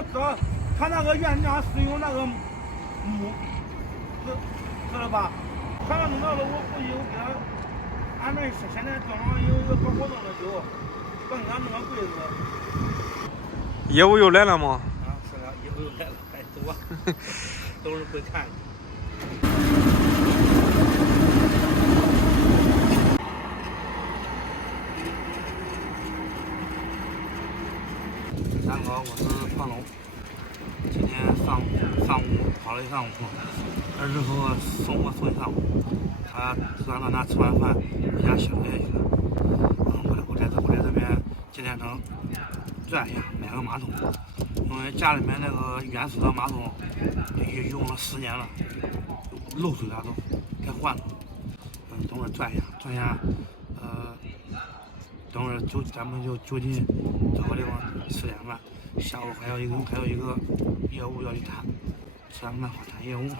我知道他那个原料是用那个木，知道吧？他要弄到了，我估计我给他，俺们现在正好有一个搞活动的时候，帮他弄个柜子。业务又来了吗？啊，是了，业务又来了，快走啊！都是会看。大家好，我是胖龙。今天上午跑了一上午，儿子给我送一上午。他让他吃完饭回家休息去了。我在这边今天能转一下买个马桶，因为家里面那个原始的马桶也用了10年了，漏水了都该换了。等会儿转一下，等会儿咱们就就近找个地方吃点饭。下午还有一个业务要去谈，吃完饭好谈业务。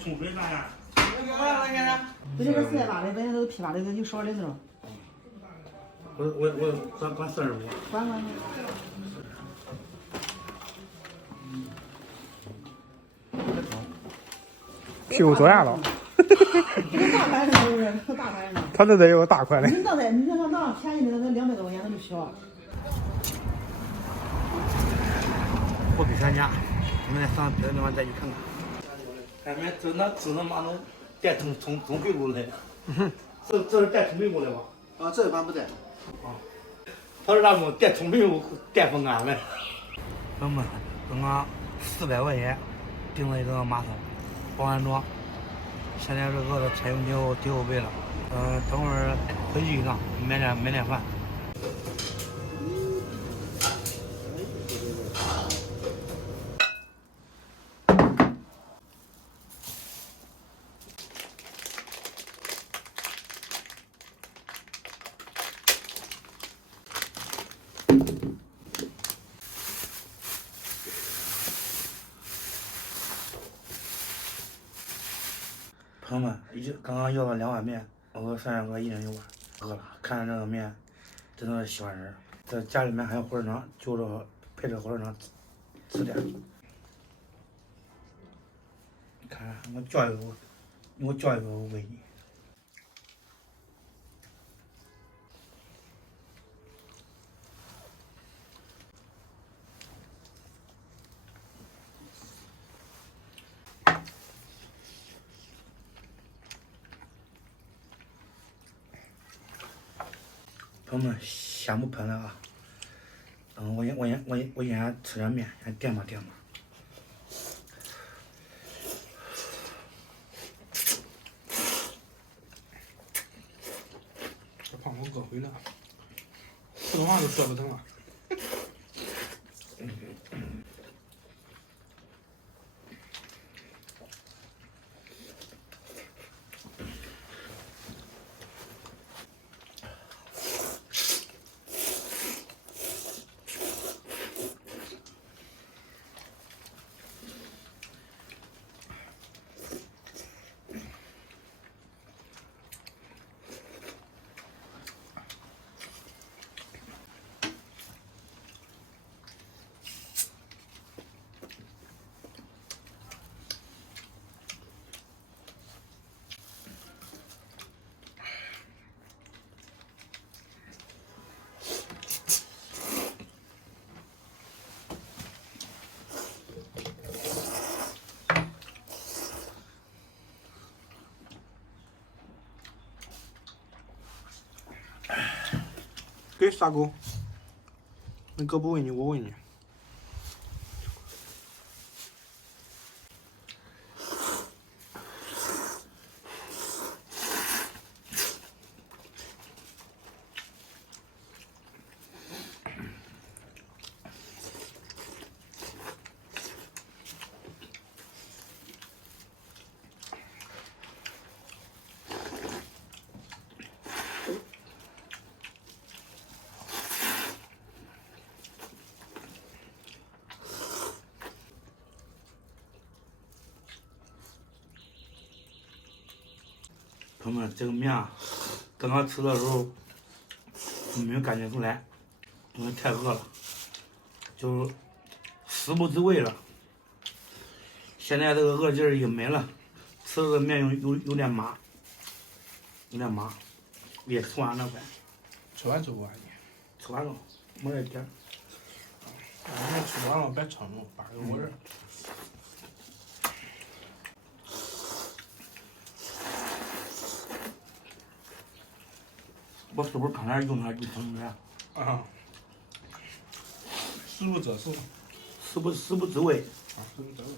冲水咋样？这里边480的，本来都批发的都有少的时候。我管40不？管。屁股多大了？这个大块的都是可大块的。他这得有个大块的。你像那便宜的那200多块钱那就小。货比三家，我们再上别的地方再去看看。俺们整那马桶带冲屁股来，这是带冲屁股的吧？啊，这一般不带。啊，他是那种带冲屁股带风干的。哥们，刚刚400块钱订了一个马桶，包安装。现在这个的采用挺有味了。等会儿回去一趟买点饭。朋友们，刚刚要了2碗面，我和3小哥1人1碗，饿了。看着这个面，真的是喜欢人。这家里面还有火腿肠，就着配着火腿肠吃点。你看，我叫一个我喂你。朋友们，先不喷了啊！我先吃点面，先垫吧。这胖我饿回了，普通话都说不成了。给啥狗？你哥不喂你，我喂你。朋友们，这个面啊，刚刚吃的时候没有感觉出来，因为太饿了，就食不知味了。现在这个饿劲儿也没了，吃的面有点麻，也吃完了快。吃完就不安逸。吃完了，没得点。你吃完了别撑了，把个味儿。我是不是刚才用了一层呢？啊。食不知事。食不知味。啊，食不知味。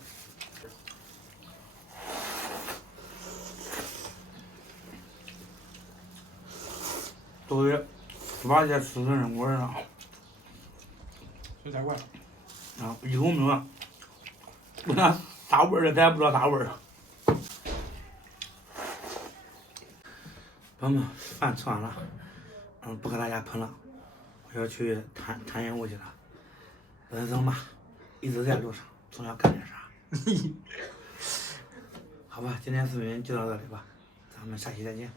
作为猪八戒吃的人，我是水菜馆。啊，一口没有，问他啥味儿的，咱也不知道啥味儿。朋友们，饭吃完了，不和大家喷了，我要去谈业务去了。人生嘛，一直在路上，总要干点啥。好吧，今天视频就到这里吧，咱们下期再见。